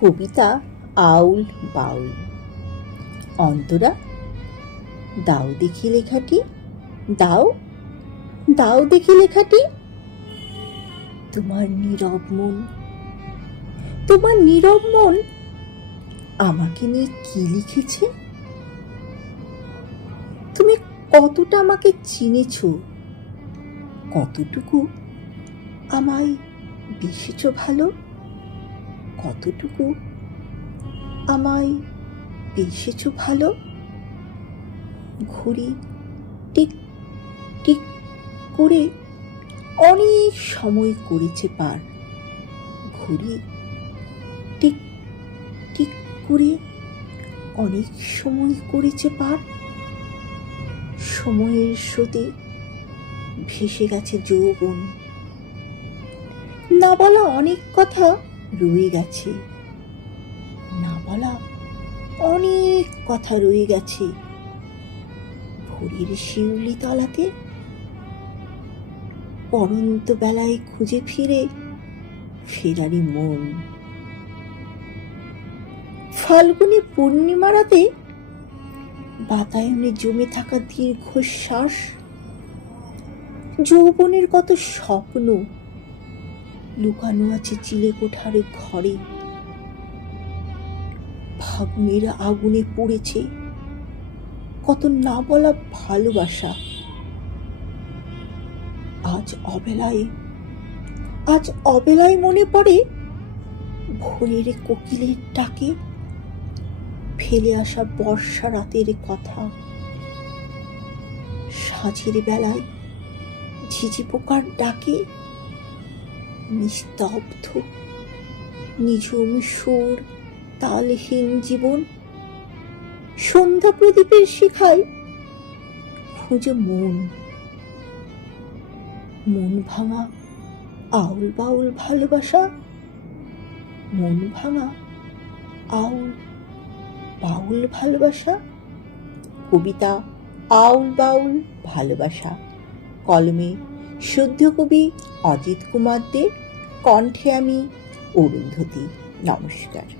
কবিতা আউল বাউল। অন্তরা, দাও দেখি লেখাটি। দাও দাও দেখি লেখাটি। তোমার নীরব মন, তোমার নীরব মন আমাকে নিয়ে কি লিখেছে? তুমি কতটা আমাকে চিনেছ? কতটুকু আমায় বেসেছ ভালো? কতটুকু আমায় বেসেছ ভালো? ঘড়ি টিক টিক করে অনেক সময় করেছে পার। ঘড়ি টিক টিক করে অনেক সময় করেছে পার। সময়ের স্রোতে ভেসে গেছে যৌবন। না বলা অনেক কথা রয়ে গেছে। না বলা অনেক কথা রয়ে গেছে। ভোরের শিউলি তলাতে পরন্ত বেলায় খুঁজে ফিরে ফেরারি মন। ফাল্গুনে পূর্ণিমা রাতে বাতায়নে জমে থাকা দীর্ঘশ্বাস, যৌবনের কত স্বপ্ন লুকানো আছে চিলে কোঠার ঘরে। ফাগুনের আগুনে পড়েছে। কত না বলা ভালোবাসা। আজ অবেলায় আজ অবেলায় মনে পড়ে ভোরের কোকিলের ডাকে ফেলে আসা বর্ষা রাতের কথা। সাঁঝের বেলায় ঝিঝি পোকার ডাকে নিস্তব্ধ, নিঝুম সুর, তালহীন জীবন। সন্ধ্যা প্রদীপের শিখায় খুঁজে মন। মন ভাঙা আউল বাউল ভালোবাসা। মন ভাঙা আউল বাউল ভালোবাসা। কবিতা আউল বাউল ভালোবাসা। কলমে শুদ্ধ কবি অজিত কুমার দে কণ্ঠে আমি অরুন্ধতী। নমস্কার।